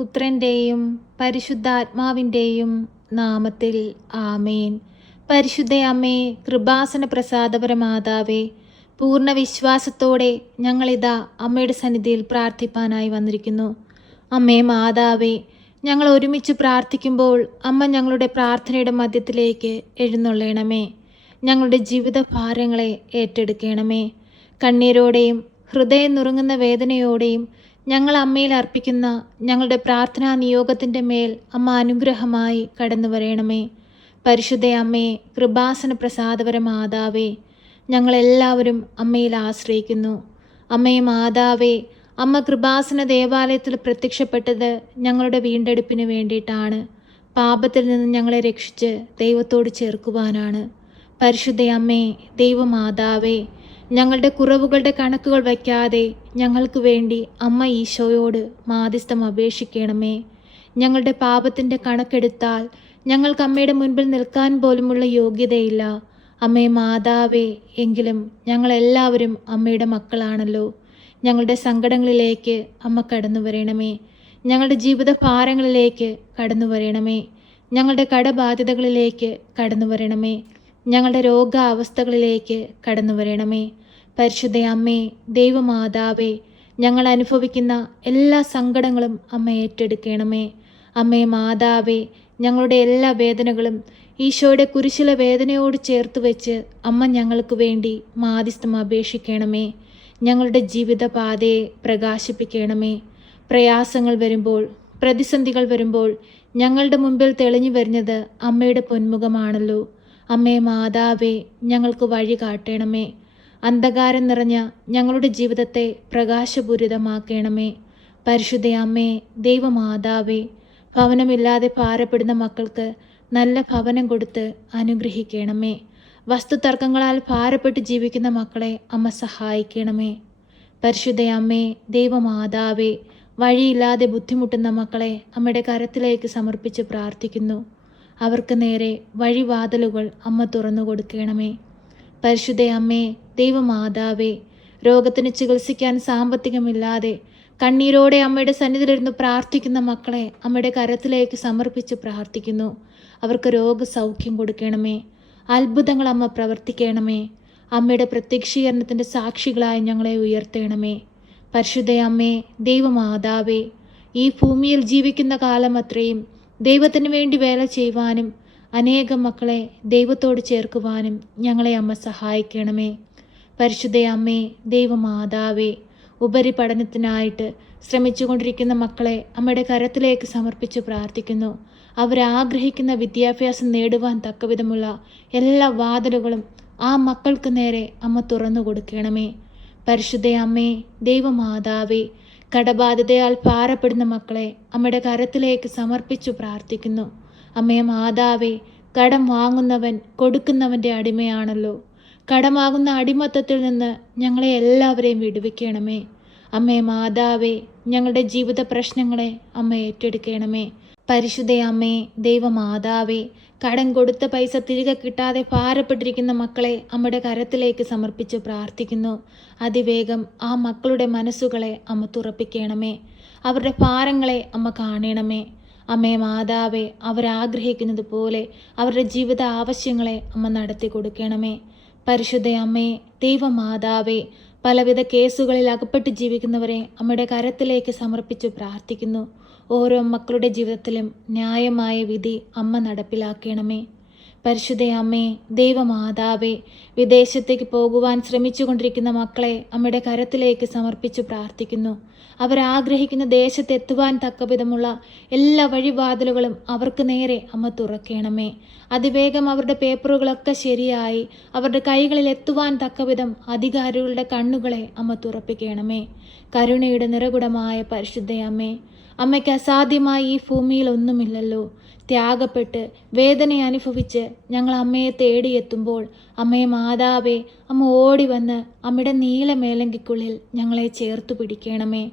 പുത്രന്റെയും പരിശുദ്ധാത്മാവിന്റെയും നാമത്തിൽ ആമേൻ. പരിശുദ്ധയമ്മേ കൃപാസന പ്രസാദപരമാതാവേ പൂർണ വിശ്വാസത്തോടെ ഞങ്ങളിതാ അമ്മയുടെ സന്നിധിയിൽ പ്രാർത്ഥിപ്പാനായി വന്നിരിക്കുന്നു. അമ്മേ മാതാവേ ഞങ്ങൾ ഒരുമിച്ച് പ്രാർത്ഥിക്കുമ്പോൾ അമ്മ ഞങ്ങളുടെ പ്രാർത്ഥനയുടെ മധ്യത്തിലേക്ക് എഴുന്നള്ളണമേ. ഞങ്ങളുടെ ജീവിത ഭാരങ്ങളെ ഏറ്റെടുക്കണമേ. കണ്ണീരോടെയും ഹൃദയം നുറുങ്ങുന്ന വേദനയോടെയും ഞങ്ങൾ അമ്മയിൽ അർപ്പിക്കുന്ന ഞങ്ങളുടെ പ്രാർത്ഥനാ നിയോഗത്തിന്റെ മേൽ അമ്മ അനുഗ്രഹമായി കടന്നു വരയണമേ പരിശുദ്ധ അമ്മേ കൃപാസന പ്രസാദപര മാതാവേ ഞങ്ങളെല്ലാവരും അമ്മയിൽ ആശ്രയിക്കുന്നു. അമ്മേ മാതാവേ അമ്മ കൃപാസന ദേവാലയത്തിൽ പ്രത്യക്ഷപ്പെട്ടത് ഞങ്ങളുടെ വീണ്ടെടുപ്പിന് വേണ്ടിയിട്ടാണ്. പാപത്തിൽ നിന്ന് ഞങ്ങളെ രക്ഷിച്ച് ദൈവത്തോട് ചേർക്കുവാനാണ്. പരിശുദ്ധ അമ്മേ ദൈവമാതാവേ ഞങ്ങളുടെ കുറവുകളുടെ കണക്കുകൾ വയ്ക്കാതെ ഞങ്ങൾക്ക് വേണ്ടി അമ്മ ഈശോയോട് മാധ്യസ്ഥം അപേക്ഷിക്കണമേ. ഞങ്ങളുടെ പാപത്തിന്റെ കണക്കെടുത്താൽ ഞങ്ങൾക്ക് അമ്മയുടെ മുൻപിൽ നിൽക്കാൻ പോലുമുള്ള യോഗ്യതയില്ല. അമ്മേ മാതാവേ എങ്കിലും ഞങ്ങളെല്ലാവരും അമ്മയുടെ മക്കളാണല്ലോ. ഞങ്ങളുടെ സങ്കടങ്ങളിലേക്ക് അമ്മ കടന്നു വരണമേ. ഞങ്ങളുടെ ജീവിത ഭാരങ്ങളിലേക്ക് കടന്നു വരണമേ. ഞങ്ങളുടെ കടബാധ്യതകളിലേക്ക് കടന്നു വരണമേ. ഞങ്ങളുടെ രോഗാവസ്ഥകളിലേക്ക് കടന്നു വരണമേ. പരിശുദ്ധ അമ്മേ ദൈവമാതാവേ ഞങ്ങൾ അനുഭവിക്കുന്ന എല്ലാ സങ്കടങ്ങളും അമ്മ ഏറ്റെടുക്കണമേ. അമ്മേ മാതാവേ ഞങ്ങളുടെ എല്ലാ വേദനകളും ഈശോയുടെ കുരിശിലെ വേദനയോട് ചേർത്ത് വെച്ച് അമ്മ ഞങ്ങൾക്ക് വേണ്ടി മാധ്യസ്ഥം അപേക്ഷിക്കണമേ. ഞങ്ങളുടെ ജീവിതപാതയെ പ്രകാശിപ്പിക്കണമേ. പ്രയാസങ്ങൾ വരുമ്പോൾ പ്രതിസന്ധികൾ വരുമ്പോൾ ഞങ്ങളുടെ മുമ്പിൽ തെളിഞ്ഞു വരുന്നത് അമ്മയുടെ പൊന്മുഖമാണല്ലോ അമ്മേ മാതാവേ ഞങ്ങൾക്ക് വഴി കാട്ടണമേ. അന്ധകാരം നിറഞ്ഞ ഞങ്ങളുടെ ജീവിതത്തെ പ്രകാശപൂരിതമാക്കണമേ. പരിശുദ്ധ അമ്മേ ദൈവമാതാവേ ഭവനമില്ലാതെ ഭാരപ്പെടുന്ന മക്കൾക്ക് നല്ല ഭവനം കൊടുത്ത് അനുഗ്രഹിക്കണമേ. വസ്തുതർക്കങ്ങളാൽ ഭാരപ്പെട്ട് ജീവിക്കുന്ന മക്കളെ അമ്മ സഹായിക്കണമേ. പരിശുദ്ധ അമ്മേ ദൈവമാതാവേ വഴിയില്ലാതെ ബുദ്ധിമുട്ടുന്ന മക്കളെ അമ്മയുടെ കരത്തിലേക്ക് സമർപ്പിച്ച് പ്രാർത്ഥിക്കുന്നു. അവർക്ക് നേരെ വഴിവാതിലുകൾ അമ്മ തുറന്നു കൊടുക്കണമേ. പരിശുദ്ധ അമ്മേ ദൈവമാതാവേ രോഗത്തിന് ചികിത്സിക്കാൻ സാമ്പത്തികമില്ലാതെ കണ്ണീരോടെ അമ്മയുടെ സന്നിധിയിലിരുന്ന് പ്രാർത്ഥിക്കുന്ന മക്കളെ അമ്മയുടെ കരത്തിലേക്ക് സമർപ്പിച്ച് പ്രാർത്ഥിക്കുന്നു. അവർക്ക് രോഗസൗഖ്യം കൊടുക്കണമേ. അത്ഭുതങ്ങൾ അമ്മ പ്രവർത്തിക്കണമേ. അമ്മയുടെ പ്രത്യക്ഷീകരണത്തിന്റെ സാക്ഷികളായി ഞങ്ങളെ ഉയർത്തണമേ. പരിശുദ്ധ അമ്മേ ദൈവമാതാവേ ഈ ഭൂമിയിൽ ജീവിക്കുന്ന കാലം അത്രയും ദൈവത്തിന് വേണ്ടി വേല ചെയ്യുവാനും അനേകം മക്കളെ ദൈവത്തോട് ചേർക്കുവാനും ഞങ്ങളെ അമ്മ സഹായിക്കണമേ. പരിശുദ്ധ അമ്മേ ദൈവമാതാവേ ഉപരിപഠനത്തിനായിട്ട് ശ്രമിച്ചുകൊണ്ടിരിക്കുന്ന മക്കളെ അമ്മയുടെ കരത്തിലേക്ക് സമർപ്പിച്ച് പ്രാർത്ഥിക്കുന്നു. അവരാഗ്രഹിക്കുന്ന വിദ്യാഭ്യാസം നേടുവാൻ തക്കവിധമുള്ള എല്ലാ വാതിലുകളും ആ മക്കൾക്ക് നേരെ അമ്മ തുറന്നു കൊടുക്കണമേ. പരിശുദ്ധ അമ്മേ ദൈവമാതാവേ കടബാധിതയാൽ ഭാരപ്പെടുന്ന മക്കളെ അമ്മയുടെ കരത്തിലേക്ക് സമർപ്പിച്ചു പ്രാർത്ഥിക്കുന്നു. അമ്മയെ മാതാവേ കടം വാങ്ങുന്നവൻ കൊടുക്കുന്നവന്റെ അടിമയാണല്ലോ. കടമാകുന്ന അടിമത്തത്തിൽ നിന്ന് ഞങ്ങളെ എല്ലാവരെയും വിടുവിക്കണമേ. അമ്മേ മാതാവേ ഞങ്ങളുടെ ജീവിത പ്രശ്നങ്ങളെ അമ്മ ഏറ്റെടുക്കണമേ. പരിശുദ്ധ അമ്മേ ദൈവമാതാവേ കടം കൊടുത്ത പൈസ തിരികെ കിട്ടാതെ ഭാരപ്പെട്ടിരിക്കുന്ന മക്കളെ അമ്മയുടെ കരത്തിലേക്ക് സമർപ്പിച്ച് പ്രാർത്ഥിക്കുന്നു. അതിവേഗം ആ മക്കളുടെ മനസ്സുകളെ അമ്മ തുറപ്പിക്കണമേ. അവരുടെ ഭാരങ്ങളെ അമ്മ കാണണമേ. അമ്മേ മാതാവേ അവരാഗ്രഹിക്കുന്നത് പോലെ അവരുടെ ജീവിത ആവശ്യങ്ങളെ അമ്മ നടത്തി കൊടുക്കണമേ. പരിശുദ്ധ അമ്മേ ദൈവമാതാവേ പലവിധ കേസുകളിൽ അകപ്പെട്ട് ജീവിക്കുന്നവരെ അമ്മയുടെ കരത്തിലേക്ക് സമർപ്പിച്ച് പ്രാർത്ഥിക്കുന്നു. ഓരോ മക്കളുടെ ജീവിതത്തിലും ന്യായമായ വിധി അമ്മ നടപ്പിലാക്കണമേ. പരിശുദ്ധ അമ്മേ ദൈവമാതാവേ വിദേശത്തേക്ക് പോകുവാൻ ശ്രമിച്ചുകൊണ്ടിരിക്കുന്ന മക്കളെ അമ്മയുടെ കരത്തിലേക്ക് സമർപ്പിച്ചു പ്രാർത്ഥിക്കുന്നു. അവരാഗ്രഹിക്കുന്ന ദേശത്തെത്തുവാൻ തക്കവിധമുള്ള എല്ലാ വഴിവാതിലുകളും അവർക്ക് നേരെ അമ്മ തുറക്കണമേ. അതിവേഗം അവരുടെ പേപ്പറുകളൊക്കെ ശരിയായി അവരുടെ കൈകളിൽ എത്തുവാൻ തക്കവിധം അധികാരികളുടെ കണ്ണുകളെ അമ്മ തുറപ്പിക്കണമേ. കരുണയുടെ നിറകുടമായ പരിശുദ്ധ അമ്മേ അമ്മയ്ക്ക് അസാധ്യമായി ഈ ഭൂമിയിൽ ഒന്നുമില്ലല്ലോ. ത്യാഗപ്പെട്ട് വേദന അനുഭവിച്ച് ഞങ്ങൾ അമ്മയെ തേടിയെത്തുമ്പോൾ അമ്മയെ മാതാവേ അമ്മ ഓടി വന്ന് അമ്മയുടെ നീലമേലങ്കിക്കുള്ളിൽ ഞങ്ങളെ ചേർത്തു പിടിക്കണമേ.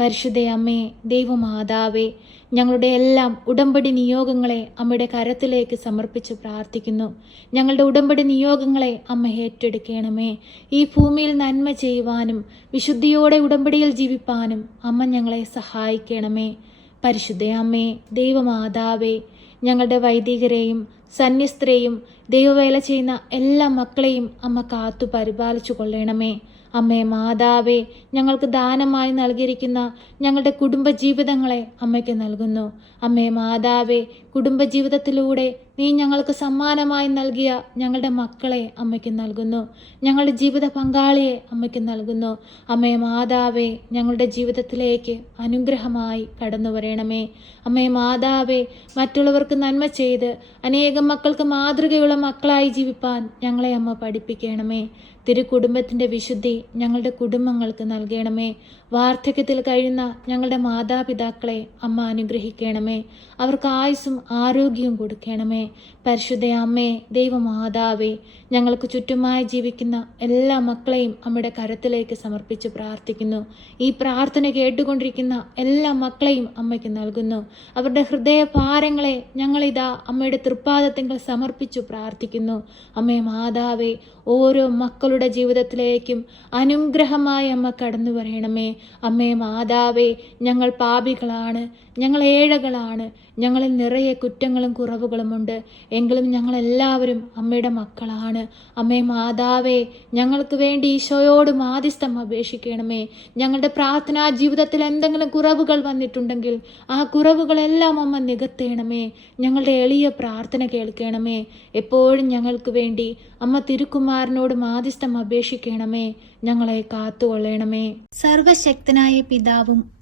പരിശുദ്ധ അമ്മേ ദൈവമാതാവേ ഞങ്ങളുടെ എല്ലാം ഉടമ്പടി നിയോഗങ്ങളെ അമ്മയുടെ കരത്തിലേക്ക് സമർപ്പിച്ച് പ്രാർത്ഥിക്കുന്നു. ഞങ്ങളുടെ ഉടമ്പടി നിയോഗങ്ങളെ അമ്മ ഏറ്റെടുക്കണമേ. ഈ ഭൂമിയിൽ നന്മ ചെയ്യുവാനും വിശുദ്ധിയോടെ ഉടമ്പടിയിൽ ജീവിപ്പാനും അമ്മ ഞങ്ങളെ സഹായിക്കണമേ. പരിശുദ്ധയമ്മേ ദൈവമാതാവേ ഞങ്ങളുടെ വൈദികരെയും സന്യസ്തരെയും ദൈവവേല ചെയ്യുന്ന എല്ലാ മക്കളെയും അമ്മ കാത്തു പരിപാലിച്ചു കൊള്ളണമേ. അമ്മേ മാതാവേ ഞങ്ങൾക്ക് ദാനമായി നൽകിയിരിക്കുന്ന ഞങ്ങളുടെ കുടുംബജീവിതങ്ങളെ അമ്മയ്ക്ക് നൽകുന്നു. അമ്മേ മാതാവേ കുടുംബജീവിതത്തിലൂടെ നീ ഞങ്ങൾക്ക് സമ്മാനമായി നൽകിയ ഞങ്ങളുടെ മക്കളെ അമ്മയ്ക്ക് നൽകുന്നു. ഞങ്ങളുടെ ജീവിത പങ്കാളിയെ അമ്മയ്ക്ക് നൽകുന്നു. അമ്മയെ മാതാവേ ഞങ്ങളുടെ ജീവിതത്തിലേക്ക് അനുഗ്രഹമായി കടന്നു വരണമേ. അമ്മയെ മാതാവേ മറ്റുള്ളവർക്ക് നന്മ ചെയ്ത് അനേകം മക്കൾക്ക് മാതൃകയുള്ള മക്കളായി ജീവിപ്പാൻ ഞങ്ങളെ അമ്മ പഠിപ്പിക്കണമേ. തിരുക്കുടുംബത്തിന്റെ വിശുദ്ധി ഞങ്ങളുടെ കുടുംബങ്ങൾക്ക് നൽകണമേ. വാർദ്ധക്യത്തിൽ കഴിയുന്ന ഞങ്ങളുടെ മാതാപിതാക്കളെ അമ്മ അനുഗ്രഹിക്കണമേ. അവർക്ക് ആയുസ്സും ആരോഗ്യവും കൊടുക്കണമേ. പരിശുദ്ധ അമ്മേ ദൈവമാതാവേ ഞങ്ങൾക്ക് ചുറ്റുമായി ജീവിക്കുന്ന എല്ലാ മക്കളെയും അമ്മയുടെ കരത്തിലേക്ക് സമർപ്പിച്ച് പ്രാർത്ഥിക്കുന്നു. ഈ പ്രാർത്ഥന കേട്ടുകൊണ്ടിരിക്കുന്ന എല്ലാ മക്കളെയും അമ്മയ്ക്ക് നൽകുന്നു. അവരുടെ ഹൃദയഭാരങ്ങളെ ഞങ്ങളിതാ അമ്മയുടെ തൃപ്പാദത്തിങ്കൾ സമർപ്പിച്ചു പ്രാർത്ഥിക്കുന്നു. അമ്മേ മാതാവേ ഓരോ മക്കളുടെ ജീവിതത്തിലേക്കും അനുഗ്രഹമായി അമ്മ കടന്നു വരണമേ. അമ്മേ മാതാവേ ഞങ്ങൾ പാപികളാണ് ഞങ്ങൾ ഏഴകളാണ് ഞങ്ങളിൽ നിറയെ കുറ്റങ്ങളും കുറവുകളുമുണ്ട് എങ്കിലും ഞങ്ങളെല്ലാവരും അമ്മയുടെ മക്കളാണ്. അമ്മേ മാതാവേ ഞങ്ങൾക്ക് വേണ്ടി ഈശോയോട് മാധ്യസ്ഥം അപേക്ഷിക്കണമേ. ഞങ്ങളുടെ പ്രാർത്ഥനാ ജീവിതത്തിൽ എന്തെങ്കിലും കുറവുകൾ വന്നിട്ടുണ്ടെങ്കിൽ ആ കുറവുകളെല്ലാം അമ്മ നികത്തേണമേ. ഞങ്ങളുടെ എളിയ പ്രാർത്ഥന കേൾക്കണമേ. എപ്പോഴും ഞങ്ങൾക്ക് വേണ്ടി അമ്മ തിരുക്കുമാരനോട് മാധ്യസ്ഥം അപേക്ഷിക്കണമേ. ഞങ്ങളെ കാത്തുകൊള്ളണമേ. സർവശക്തനായ പിതാവും